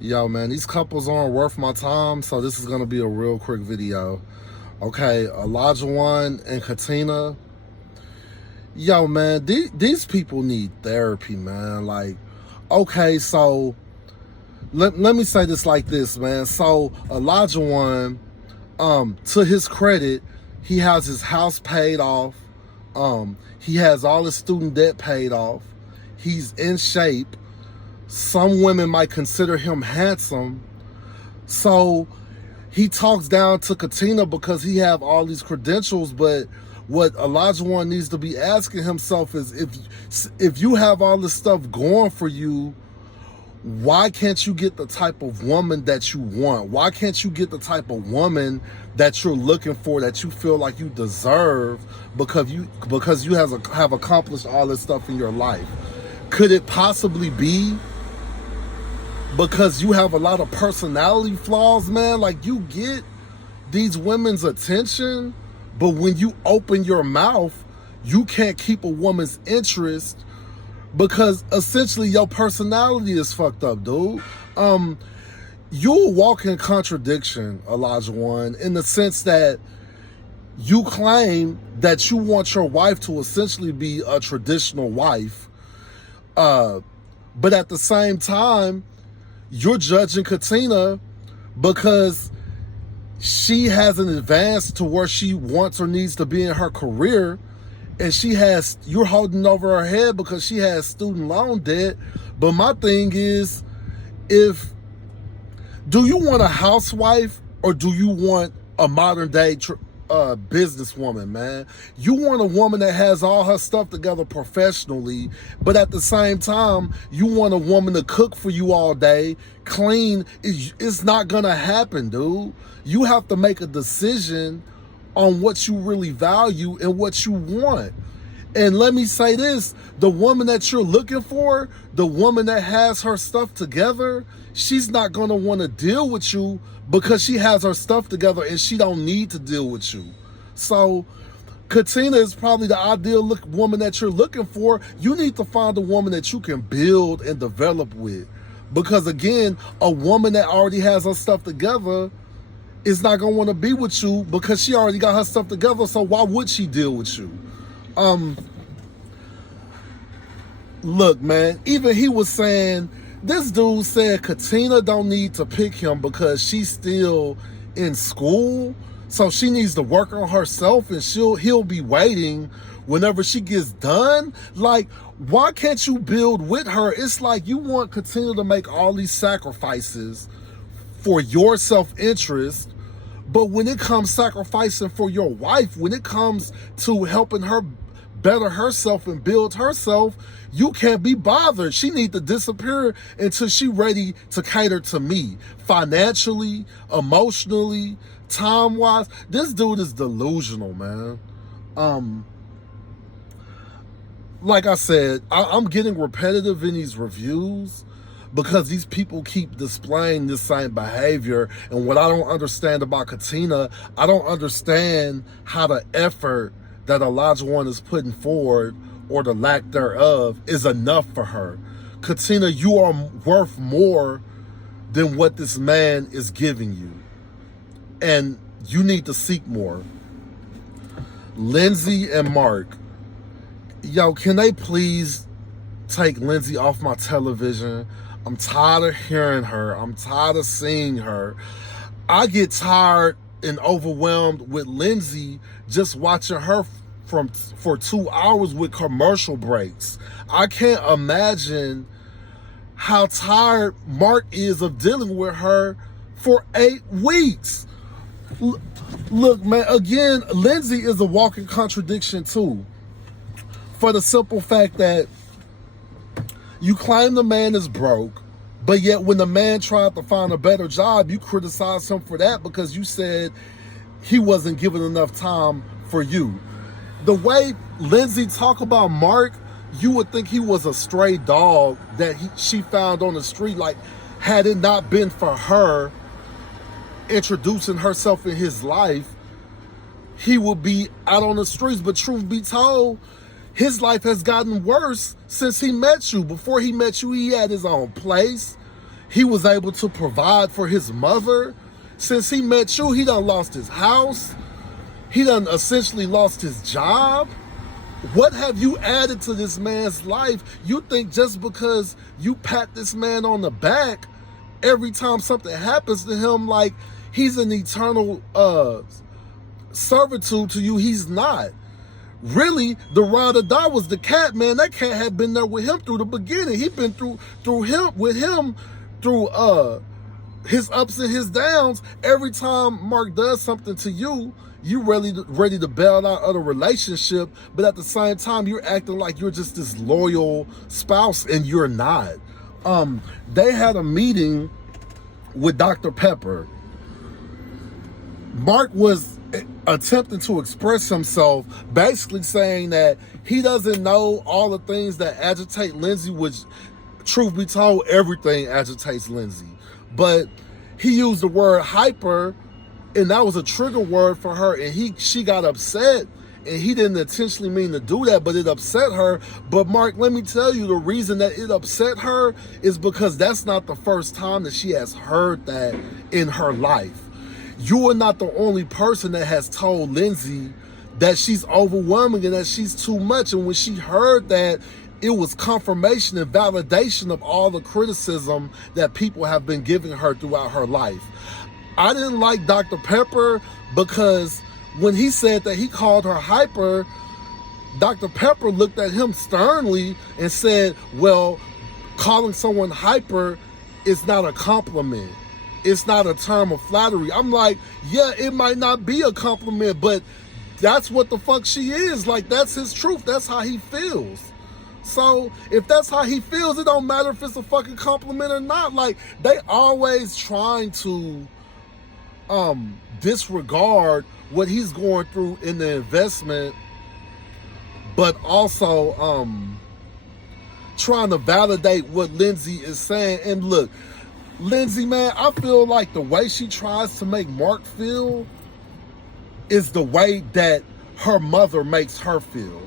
Yo, man, these couples aren't worth my time, so this is gonna be a real quick video. Okay, Elijah One and Katina. Yo, man, these people need therapy, man. Like, okay, so let me say this like this, man. So Elijah One, to his credit, he has his house paid off. He has all his student debt paid off. He's in shape. Some women might consider him handsome. So he talks down to Katina because he have all these credentials, but what Elijah One needs to be asking himself is if you have all this stuff going for you, why can't you get the type of woman that you want? Why can't you get the type of woman that you're looking for, that you feel like you deserve because you have accomplished all this stuff in your life? Could it possibly be because you have a lot of personality flaws, man? Like, you get these women's attention, but when you open your mouth, you can't keep a woman's interest because essentially your personality is fucked up, dude. You're a walking contradiction, Elijah One, in the sense that you claim that you want your wife to essentially be a traditional wife, but at the same time, you're judging Katina because she hasn't advanced to where she wants or needs to be in her career, and you're holding over her head because she has student loan debt. But my thing is, do you want a housewife or do you want a modern day businesswoman, man? You want a woman that has all her stuff together professionally, but at the same time, you want a woman to cook for you all day, clean. It's not gonna happen, dude. You have to make a decision on what you really value and what you want. And let me say this, the woman that you're looking for, the woman that has her stuff together, she's not going to want to deal with you because she has her stuff together and she don't need to deal with you. So Katina is probably the ideal woman that you're looking for. You need to find a woman that you can build and develop with. Because again, a woman that already has her stuff together is not going to want to be with you because she already got her stuff together. So why would she deal with you? Look, man, even he was saying, this dude said Katina don't need to pick him because she's still in school, so she needs to work on herself and he'll be waiting whenever she gets done. Like, why can't you build with her? It's like you want Katina to make all these sacrifices for your self-interest, but when it comes sacrificing for your wife, when it comes to helping her better herself and build herself, you can't be bothered. She needs to disappear until she's ready to cater to me financially, emotionally, time-wise. This dude is delusional, man. Like I said, I'm getting repetitive in these reviews because these people keep displaying this same behavior. And what I don't understand about Katina, I don't understand how the effort that Elijah One is putting forward, or the lack thereof, is enough for her. Katina, you are worth more than what this man is giving you. And you need to seek more. Lindsay and Mark. Yo, can they please take Lindsay off my television? I'm tired of hearing her. I'm tired of seeing her. I get tired and overwhelmed with Lindsay just watching her for 2 hours with commercial breaks. I can't imagine how tired Mark is of dealing with her for 8 weeks. Look, man, again, Lindsay is a walking contradiction too. For the simple fact that you claim the man is broke, but yet when the man tried to find a better job, you criticized him for that because you said he wasn't given enough time for you. The way Lindsay talk about Mark, you would think he was a stray dog that she found on the street. Like, had it not been for her introducing herself in his life, he would be out on the streets. But truth be told, his life has gotten worse since he met you. Before he met you, he had his own place. he was able to provide for his mother. Since he met you, he done lost his house. He done essentially lost his job. What have you added to this man's life? You think just because you pat this man on the back every time something happens to him, like he's an eternal servitude to you? He's not. Really, the ride or die was the cat, man. That cat had been there with him through the beginning. He'd been through his ups and his downs. Every time Mark does something to you, you really ready to bail out of the relationship, but at the same time, you're acting like you're just this loyal spouse, and you're not. They had a meeting with Dr. Pepper. Mark was attempting to express himself, basically saying that he doesn't know all the things that agitate Lindsay, which, truth be told, everything agitates Lindsay. But he used the word hyper, and that was a trigger word for her, and she got upset, and he didn't intentionally mean to do that, but it upset her. But Mark, let me tell you, the reason that it upset her is because that's not the first time that she has heard that in her life. You are not the only person that has told Lindsay that she's overwhelming and that she's too much. And when she heard that, it was confirmation and validation of all the criticism that people have been giving her throughout her life. I didn't like Dr. Pepper because when he said that he called her hyper, Dr. Pepper looked at him sternly and said, well, calling someone hyper is not a compliment. It's not a term of flattery. I'm like, yeah, it might not be a compliment, but that's what the fuck she is. Like, that's his truth. That's how he feels. So if that's how he feels, it don't matter if it's a fucking compliment or not. Like, they always trying to disregard what he's going through in the investment, but also trying to validate what Lindsay is saying. And look, Lindsay, man, I feel like the way she tries to make Mark feel is the way that her mother makes her feel.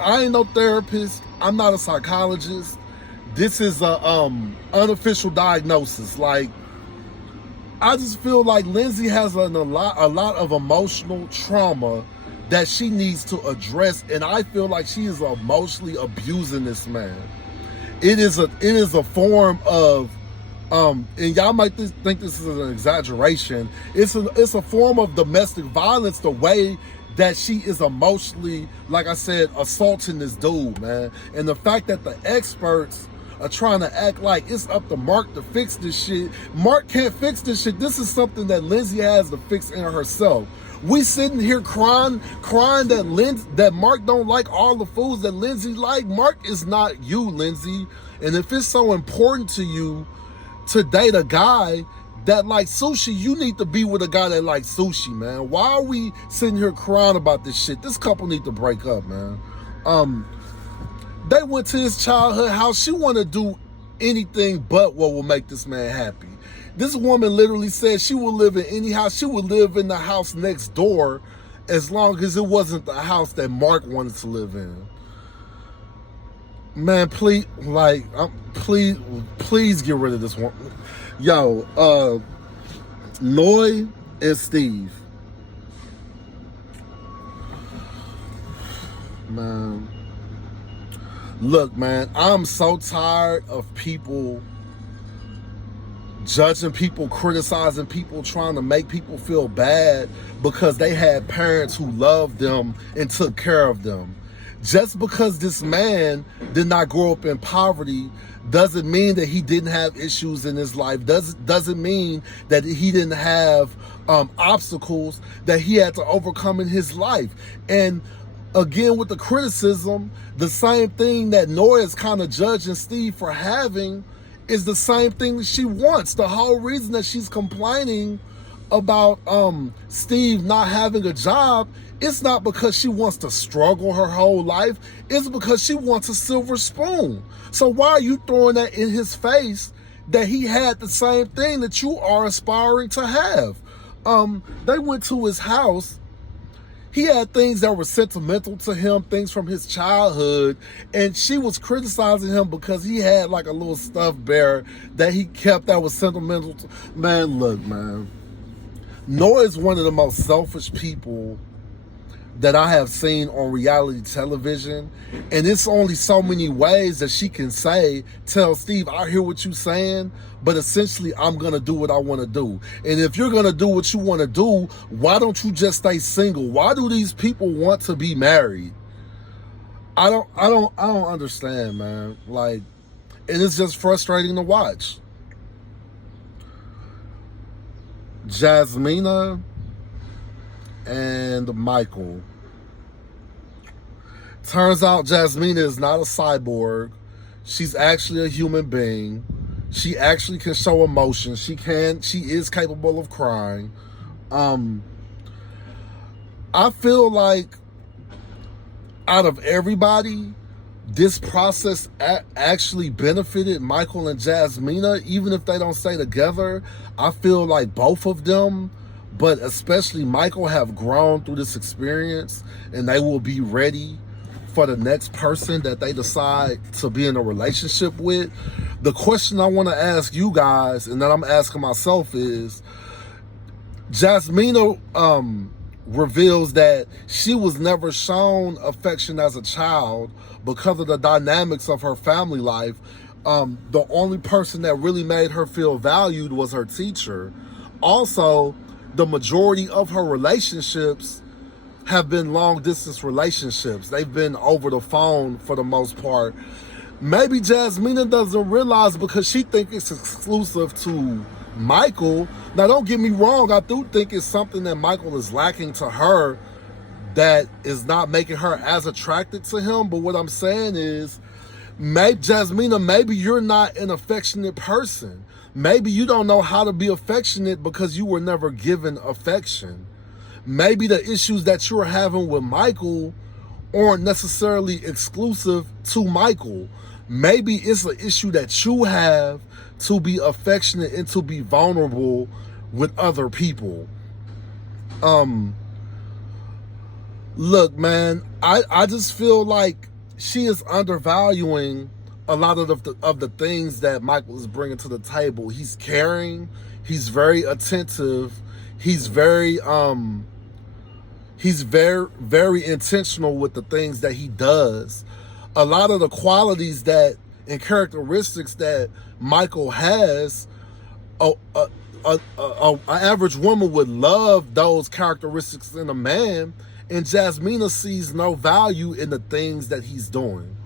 I ain't no therapist. I'm not a psychologist. This is a unofficial diagnosis. Like, I just feel like Lindsay has a lot of emotional trauma that she needs to address, and I feel like she is emotionally abusing this man. It is a form of and y'all might think this is an exaggeration. It's a form of domestic violence, the way that she is emotionally, like I said, assaulting this dude, man. And the fact that the experts are trying to act like it's up to Mark to fix this shit. Mark can't fix this shit. This is something that Lindsay has to fix in herself. We sitting here crying that Mark don't like all the foods that Lindsay like. Mark is not you, Lindsay. And if it's so important to you to date a guy that likes sushi, you need to be with a guy that likes sushi, man. Why are we sitting here crying about this shit? This couple need to break up, man. They went to his childhood house. She want to do anything but what will make this man happy. This woman literally said she will live in any house. She would live in the house next door as long as it wasn't the house that Mark wanted to live in. Man, please get rid of this one. Yo, Noy and Steve. Man. Look, man, I'm so tired of people judging people, criticizing people, trying to make people feel bad because they had parents who loved them and took care of them. Just because this man did not grow up in poverty doesn't mean that he didn't have issues in his life. Doesn't mean that he didn't have obstacles that he had to overcome in his life. And again, with the criticism, the same thing that Noy is kind of judging Steve for having is the same thing that she wants. The whole reason that she's complaining about Steve not having a job, it's not because she wants to struggle her whole life. It's because she wants a silver spoon. So why are you throwing that in his face that he had the same thing that you are aspiring to have? They went to his house. he had things that were sentimental to him, things from his childhood, and she was criticizing him because he had like a little stuffed bear that he kept that was sentimental to. Man, look, man. Noah is one of the most selfish people that I have seen on reality television, and it's only so many ways that she can tell Steve, I hear what you're saying, but essentially I'm gonna do what I want to do. And if you're gonna do what you want to do, why don't you just stay single? Why do these people want to be married? I don't understand, man. Like, and it's just frustrating to watch. Jasmina and Michael. Turns out Jasmina is not a cyborg. She's actually a human being. She actually can show emotion. She is capable of crying. I feel like out of everybody, this process actually benefited Michael and Jasmina, even if they don't stay together. I feel like both of them, but especially Michael, have grown through this experience, and they will be ready for the next person that they decide to be in a relationship with. The question I want to ask you guys, and that I'm asking myself, is Jasmina reveals that she was never shown affection as a child because of the dynamics of her family life. The only person that really made her feel valued was her teacher. Also, the majority of her relationships have been long distance relationships. They've been over the phone for the most part. Maybe Jasmina doesn't realize because she thinks it's exclusive to Michael. Now, don't get me wrong. I do think it's something that Michael is lacking to her that is not making her as attracted to him. But what I'm saying is, maybe Jasmina, maybe you're not an affectionate person. Maybe you don't know how to be affectionate because you were never given affection. Maybe the issues that you're having with Michael aren't necessarily exclusive to Michael. Maybe it's an issue that you have to be affectionate and to be vulnerable with other people. Look, man, I just feel like she is undervaluing a lot of the things that Michael is bringing to the table. He's caring. He's very attentive. He's very very intentional with the things that he does. A lot of the qualities that and characteristics that Michael has, an average woman would love those characteristics in a man, and Jasmina sees no value in the things that he's doing.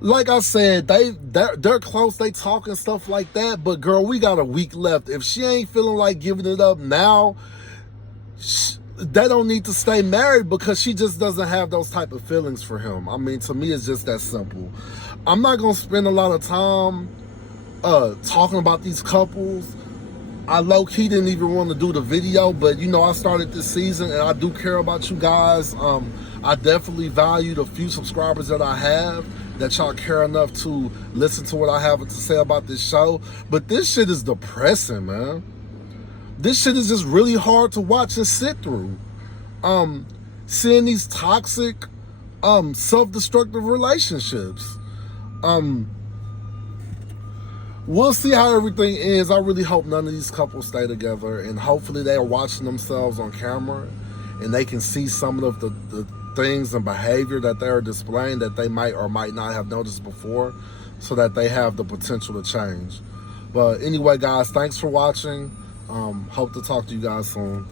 Like I said, they're close, they talk and stuff like that, but girl, we got a week left. If she ain't feeling like giving it up now, they don't need to stay married because she just doesn't have those type of feelings for him. I mean, to me, it's just that simple. I'm not going to spend a lot of time talking about these couples. I low-key didn't even want to do the video, but you know, I started this season and I do care about you guys. I definitely value the few subscribers that I have, that y'all care enough to listen to what I have to say about this show. But this shit is depressing, man. This shit is just really hard to watch and sit through. Seeing these toxic, self-destructive relationships. We'll see how everything ends. I really hope none of these couples stay together, and hopefully they are watching themselves on camera and they can see some of the things and behavior that they are displaying that they might or might not have noticed before, so that they have the potential to change. But anyway, guys, thanks for watching. Hope to talk to you guys soon.